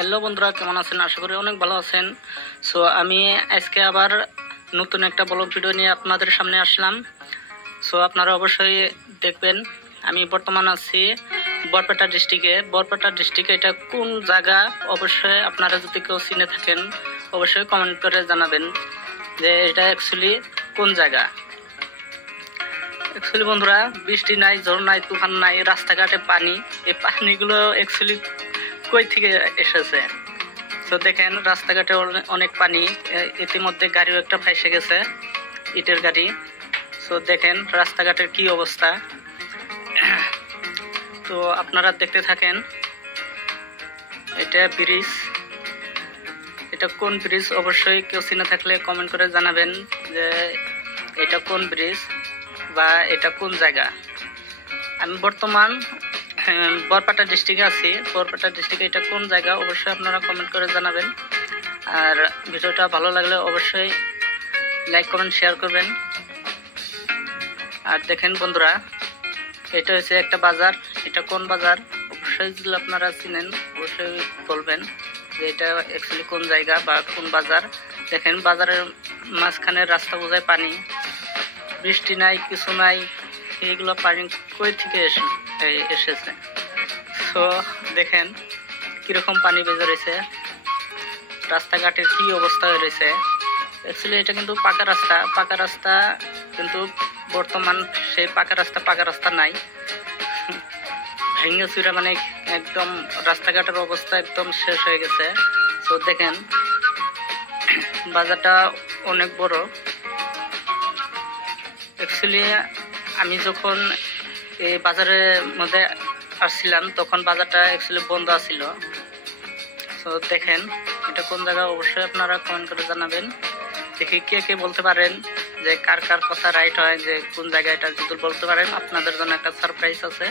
Hello বন্ধুরা, কেমন আছেন? আশা করি অনেক ভালো আছেন। সো আমি আজকে আবার নতুন একটা ব্লগ ভিডিও নিয়ে আপনাদের সামনে আসলাম। সো আপনারা অবশ্যই দেখবেন। আমি বর্তমান আছি বরপেটা ডিস্ট্রিক্টে। বরপেটা ডিস্ট্রিক্টে এটা কোন জায়গা, অবশ্যই আপনারা যদি কেউ চিনে থাকেন অবশ্যই কমেন্ট করে জানাবেন যে এটা অ্যাকচুয়ালি কোন জায়গা। অ্যাকচুয়ালি বন্ধুরা, বৃষ্টি নাই, ঝড় নাই, তুফান নাই, রাস্তাঘাটে পানি। এই পানিগুলো অ্যাকচুয়ালি কই থেকে এসেছে? তো দেখেন রাস্তাঘাটে অনেক পানি। ইতিমধ্যে গাড়িও একটা ফাইসে গেছে, ইটের গাড়ি। তো দেখেন রাস্তাঘাটের কি অবস্থা। তো আপনারা দেখতে থাকেন। এটা ব্রিজ, এটা কোন ব্রিজ অবশ্যই কেউ চিনে থাকলে কমেন্ট করে জানাবেন যে এটা কোন ব্রিজ বা এটা কোন জায়গা। আমি বর্তমান বরপেটা ডিস্ট্রিক্টে আছি। বরপেটা ডিস্ট্রিক্টে এটা কোন জায়গা অবশ্যই আপনারা কমেন্ট করে জানাবেন। আর ভিডিওটা ভালো লাগলে অবশ্যই লাইক কমেন্ট শেয়ার করবেন। আর দেখেন বন্ধুরা, এটা হচ্ছে একটা বাজার। এটা কোন বাজার অবশ্যই যদি আপনারা চিনেন অবশ্যই বলবেন যে এটা অ্যাকচুয়ালি কোন জায়গা বা কোন বাজার। দেখেন বাজারের মাঝখানে রাস্তা বোঝায় পানি, বৃষ্টি নাই, কিছু নাই। এইগুলো পানি কই থেকে এসেছে? তো দেখেন কিরকম পানি বেজে রয়েছে, রাস্তাঘাটের কি অবস্থা হয়ে রয়েছে। অ্যাকচুয়ালি এটা কিন্তু পাকা রাস্তা। পাকা রাস্তা কিন্তু বর্তমান সেই পাকা রাস্তা নাই, ভেঙে চুরা, মানে একদম রাস্তাঘাটের অবস্থা একদম শেষ হয়ে গেছে। তো দেখেন বাজারটা অনেক বড়। অ্যাকচুয়ালি আমি যখন এই বাজারের মধ্যে আসছিলাম তখন বাজারটা অ্যাকচুয়ালি বন্ধ আছিল। তো দেখেন এটা কোন জায়গা অবশ্যই আপনারা কমেন্ট করে জানাবেন। দেখি কে কে বলতে পারেন যে কার কার কথা রাইট হয়, যে কোন জায়গায়, এটা যদি বলতে পারেন আপনাদের জন্য একটা সারপ্রাইজ আছে।